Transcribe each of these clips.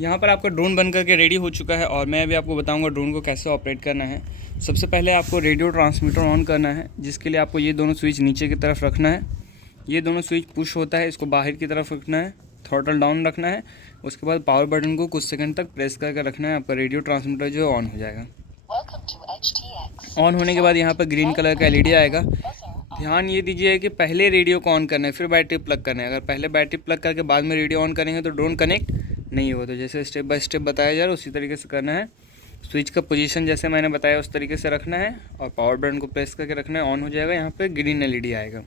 यहाँ पर आपका ड्रोन बन करके रेडी हो चुका है और मैं अभी आपको बताऊंगा ड्रोन को कैसे ऑपरेट करना है। सबसे पहले आपको रेडियो ट्रांसमीटर ऑन करना है, जिसके लिए आपको ये दोनों स्विच नीचे की तरफ रखना है। ये दोनों स्विच पुश होता है, इसको बाहर की तरफ रखना है, थ्रॉटल डाउन रखना है। उसके बाद पावर बटन को कुछ सेकंड तक प्रेस करके रखना है, आपका रेडियो ट्रांसमीटर जो है ऑन हो जाएगा। ऑन होने के बाद यहाँ पर ग्रीन कलर का एलईडी आएगा। ध्यान ये दीजिए कि पहले रेडियो को ऑन करना है, फिर बैटरी प्लग करना है। अगर पहले बैटरी प्लग करके बाद में रेडियो ऑन करेंगे तो ड्रोन कनेक्ट नहीं होगा। तो जैसे स्टेप बाय स्टेप बताया जा रहा है उसी तरीके से करना है। स्विच का पोजीशन जैसे मैंने बताया उस तरीके से रखना है और पावर बटन को प्रेस करके रखना है, ऑन हो जाएगा। यहाँ पे ग्रीन एलईडी आएगा।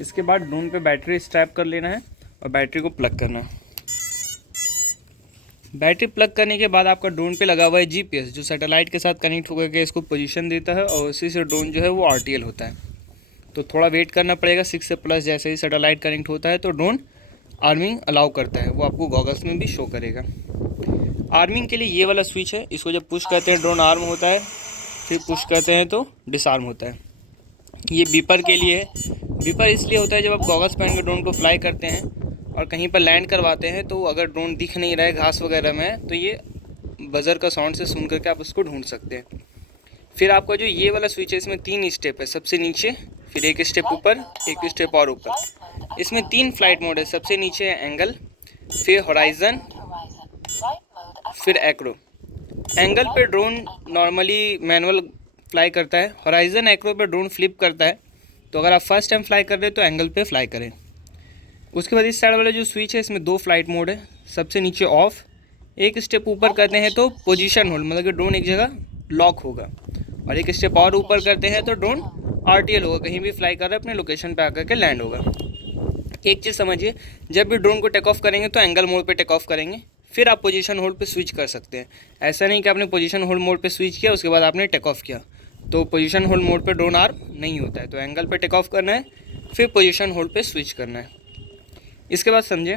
इसके बाद ड्रोन पे बैटरी स्ट्रैप कर लेना है और बैटरी को प्लग करना है। बैटरी प्लग करने के बाद आपका ड्रोन पे लगा हुआ है जीपीएस, जो सैटेलाइट के साथ कनेक्ट होकर के इसको पोजीशन देता है और उसी से ड्रोन जो है वो आरटीएल होता है। तो थोड़ा वेट करना पड़ेगा 6 से प्लस। जैसे ही सैटेलाइट कनेक्ट होता है तो ड्रोन आर्मिंग अलाउ करता है, वो आपको गॉगल्स में भी शो करेगा। आर्मिंग के लिए ये वाला स्विच है, इसको जब पुश करते हैं ड्रोन आर्म होता है, फिर पुश करते हैं तो डिसआर्म होता है। ये बीपर के लिए है। बीपर इसलिए होता है जब आप गॉगल्स पहन के ड्रोन को फ्लाई करते हैं और कहीं पर लैंड करवाते हैं तो अगर ड्रोन दिख नहीं रहा है घास वगैरह में, तो ये बजर का साउंड से सुन करके आप उसको ढूंढ सकते हैं। फिर आपका जो ये वाला स्विच है इसमें 3 स्टेप है, सबसे नीचे, फिर एक स्टेप ऊपर, एक स्टेप और ऊपर। इसमें 3 फ्लाइट मोड है। सबसे नीचे है एंगल, फिर होराइजन, फिर एक्रो। एंगल पे ड्रोन नॉर्मली मैनुअल फ्लाई करता है। होराइजन एक्रो पे ड्रोन फ्लिप करता है। तो अगर आप फर्स्ट टाइम फ्लाई कर रहे हैं तो एंगल पे फ्लाई करें। उसके बाद इस साइड वाला जो स्विच है इसमें 2 फ्लाइट मोड है। सबसे नीचे ऑफ, एक स्टेप ऊपर करते हैं तो पोजीशन होल्ड, मतलब कि ड्रोन एक जगह लॉक होगा, और एक स्टेप और ऊपर करते हैं तो ड्रोन आरटीएल होगा, कहीं भी फ्लाई कर रहे हैं अपने लोकेशन पे आकर के लैंड होगा। एक चीज़ समझिए, जब भी ड्रोन को टेक ऑफ करेंगे तो एंगल मोड पे टेक ऑफ करेंगे, फिर आप पोजीशन होल्ड पे स्विच कर सकते हैं। ऐसा नहीं कि आपने पोजीशन होल्ड मोड पे स्विच किया उसके बाद आपने टेक ऑफ किया, तो पोजीशन होल्ड मोड पे ड्रोन आर्म नहीं होता है। तो एंगल पे टेक ऑफ करना है, फिर पोजीशन होल्ड पे स्विच करना है। इसके बाद समझे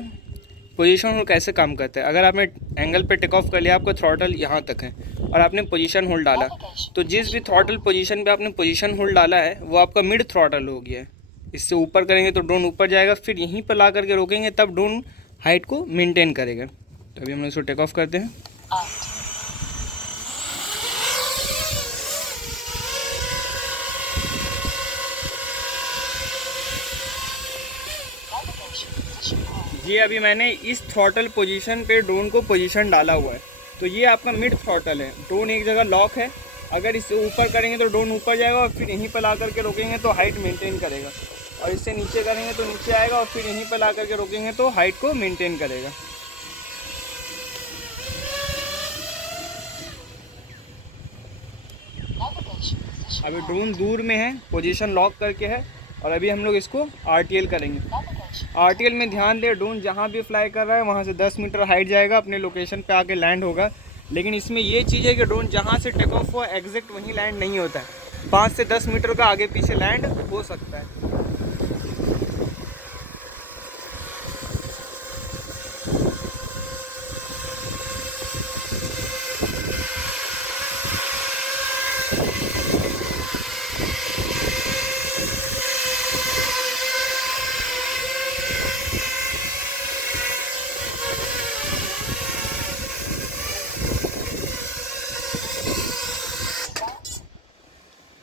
पोजीशन होल्ड कैसे काम करता है। अगर आपने एंगल पे टेक ऑफ कर लिया, आपका थ्रॉटल यहाँ तक है और आपने पोजीशन होल्ड डाला, तो जिस भी थ्रॉटल पोजीशन पे आपने पोजीशन होल्ड डाला है वो आपका मिड थ्रॉटल हो गया है। इससे ऊपर करेंगे तो ड्रोन ऊपर जाएगा, फिर यहीं पर ला करके रोकेंगे तब ड्रोन हाइट को मेंटेन करेगा। तो अभी हम लोग इसको टेक ऑफ करते हैं। ये अभी मैंने इस थ्रॉटल पोजीशन पे ड्रोन को पोजीशन डाला हुआ है। तो ये आपका मिड थ्रॉटल है, ड्रोन एक जगह लॉक है। अगर इससे ऊपर करेंगे तो ड्रोन ऊपर जाएगा और फिर यहीं पर ला करके रोकेंगे तो हाइट मेंटेन करेगा, और इससे नीचे करेंगे तो नीचे आएगा और फिर यहीं पर ला करके रोकेंगे तो हाइट को मेंटेन करेगा। अभी ड्रोन दूर में है, पोजीशन लॉक करके है, और अभी हम लोग इसको आरटीएल करेंगे। आरटीएल में ध्यान दे, ड्रोन जहाँ भी फ्लाई कर रहा है वहाँ से 10 मीटर हाइट जाएगा, अपने लोकेशन पे आके लैंड होगा। लेकिन इसमें ये चीज़ है कि ड्रोन जहाँ से टेक ऑफ हुआ एग्जैक्ट वहीं लैंड नहीं होता है, 5 से 10 मीटर का आगे पीछे लैंड हो सकता है।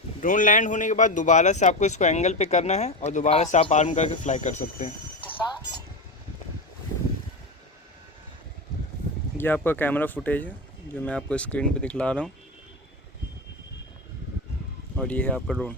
ड्रोन लैंड होने के बाद दोबारा से आपको इसको एंगल पे करना है और दोबारा से आप आर्म करके फ्लाई कर सकते हैं। ये आपका कैमरा फुटेज है जो मैं आपको स्क्रीन पे दिखला रहा हूँ, और ये है आपका ड्रोन।